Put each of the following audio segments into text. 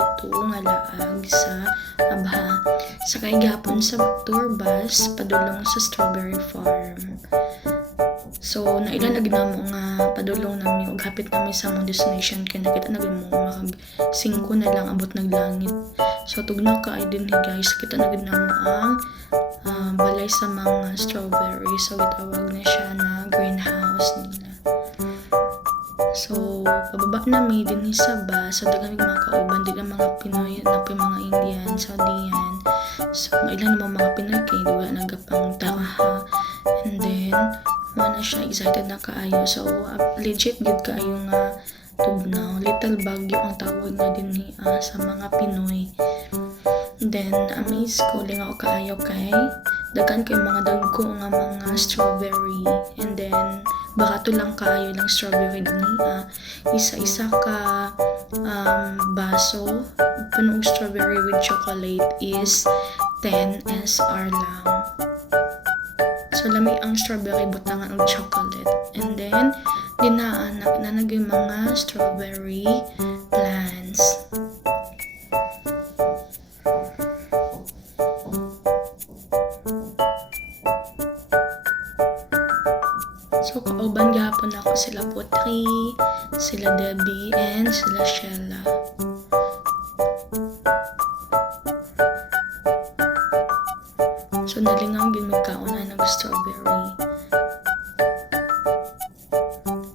part 2 nga laag sa Abha. Sakay gihapon sa tour bus padulong sa Strawberry Farm. So nailan lagi namo nga padulong nami ug hapit nami sa among destination kay nakita na mo makag 5 na lang abot naglangit. So tugnaw ka ay dinhi guys, kita na gid namo ang balay sa mga strawberry. So gitawag na siya na greenhouse nila. So pababa nami dinhi sa bus. So daghang mga kauban dili mga Pinoy na mga Indian, Saudian. So ilan naman mga Pinoy kay duwa nagapang takaha. And then na siya excited na kaayo. So legit gid kaayo nga tugnaw. Little Baguio ang tawag na dinhi sa mga Pinoy. Then amazed ko lang ako kaayo kay daghan kay mga dagko nga mga strawberry. And then baka to lang kaayo lang strawberry dinhi. Isa-isa ka baso punong strawberry with chocolate is 10 SR lang. So lami ang strawberry butangan og chocolate. And then dinaan na naging mga strawberry plants. So kauban gihapon ako sila Putri, sila Debbie, and sila Shella. So nalingaw gyud magkauna ng strawberry.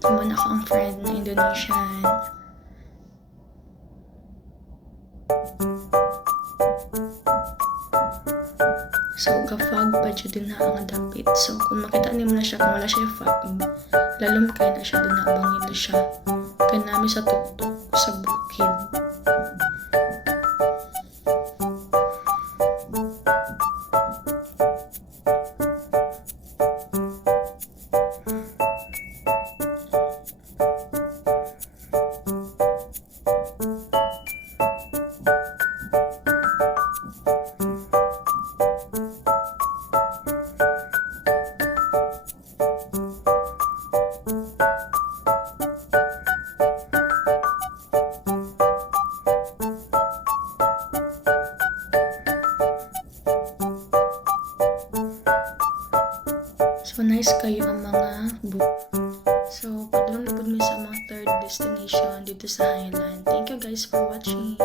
Naman ako ang friend na Indonesian. So ka-fog pa dyan din na ang dapit. So kung makita niyo na siya, kung wala siya fog, lalom kaya na siya din na bangin siya. Kaya namin sa tuktok sa bukid. So nice kayo ang mga book. So padulong lipod mi sa mga third destination dito sa Highland. Thank you guys for watching.